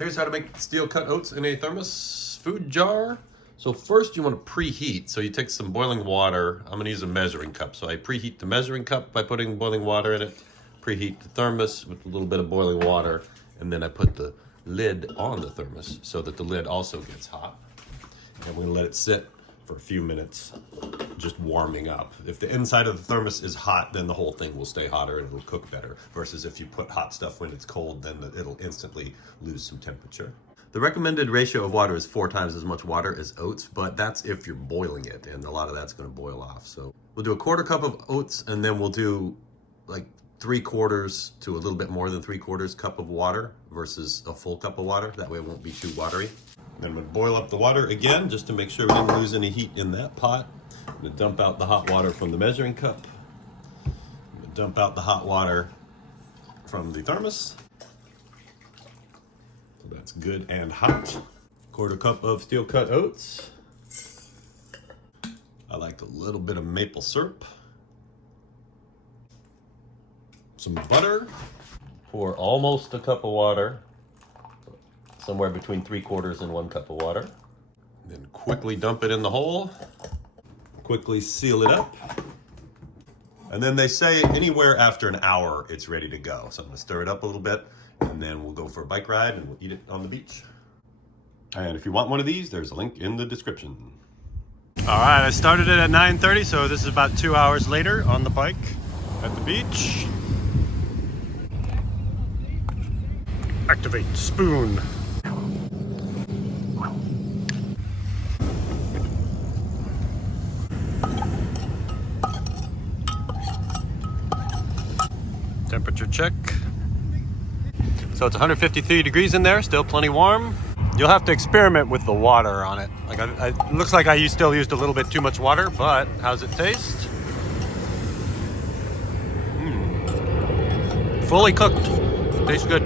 Here's how to make steel cut oats in a thermos food jar. So first you want to preheat. So you take some boiling water. I'm going to use a measuring cup. So I preheat the measuring cup by putting boiling water in it. Preheat the thermos with a little bit of boiling water. And then I put the lid on the thermos so that the lid also gets hot. And we let it sit for a few minutes, just warming up. If the inside of the thermos is hot, then the whole thing will stay hotter and it'll cook better. Versus if you put hot stuff when it's cold, then it'll instantly lose some temperature. The recommended ratio of water is 4 times as much water as oats, but that's if you're boiling it, and a lot of that's gonna boil off. So we'll do a 1/4 cup of oats, and then we'll do like 3/4 to a little bit more than 3/4 cup of water versus a full cup of water. That way it won't be too watery. Then we'll boil up the water again, just to make sure we didn't lose any heat in that pot. I'm gonna dump out the hot water from the measuring cup. I'm gonna dump out the hot water from the thermos. So that's good and hot. 1/4 cup of steel cut oats. I like a little bit of maple syrup. Some butter. Pour almost a cup of water. Somewhere between 3/4 and 1 cup of water. Then quickly dump it in the hole. Quickly seal it up. And then they say anywhere after an hour it's ready to go. So I'm gonna stir it up a little bit, and then we'll go for a bike ride and we'll eat it on the beach. And if you want one of these, there's a link in the description. All right, I started it at 9:30, so this is about 2 hours later on the bike at the beach. Activate spoon. Temperature check. So it's 153 degrees in there, still plenty warm. You'll have to experiment with the water on it. Like it looks like I still used a little bit too much water, but how's it taste? Fully cooked. Tastes good.